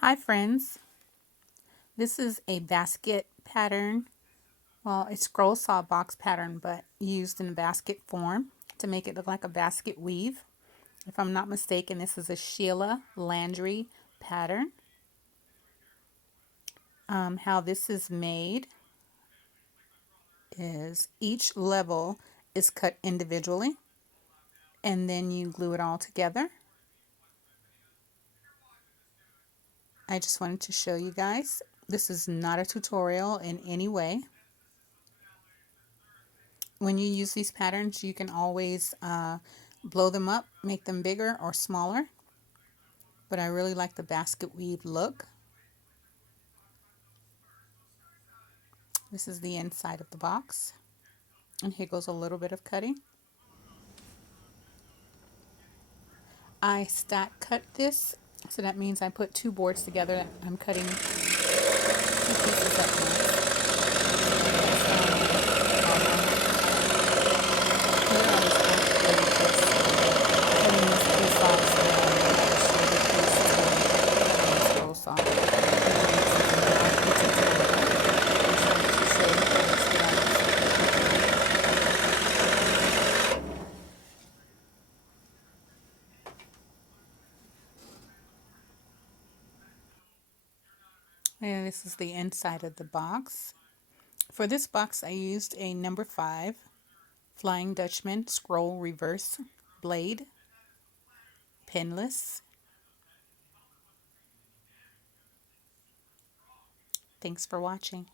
Hi friends, this is a basket pattern. Well, it's scroll saw box pattern, but used in basket form to make it look like a basket weave. If I'm not mistaken, this is a Sheila Landry pattern. How this is made is each level is cut individually and then you glue it all together. I just wanted to show you guys. This is not a tutorial in any way. When you use these patterns, you can always blow them up, make them bigger or smaller. But I really like the basket weave look. This is the inside of the box. And here goes a little bit of cutting. I stack cut this, so that means I put two boards together. I'm cutting two pieces at once. Here I was actually just cutting this piece off so that I would show the piece to the scroll saw. And this is the inside of the box. For this box, I used a number 5 Flying Dutchman scroll reverse blade, pinless. Thanks for watching.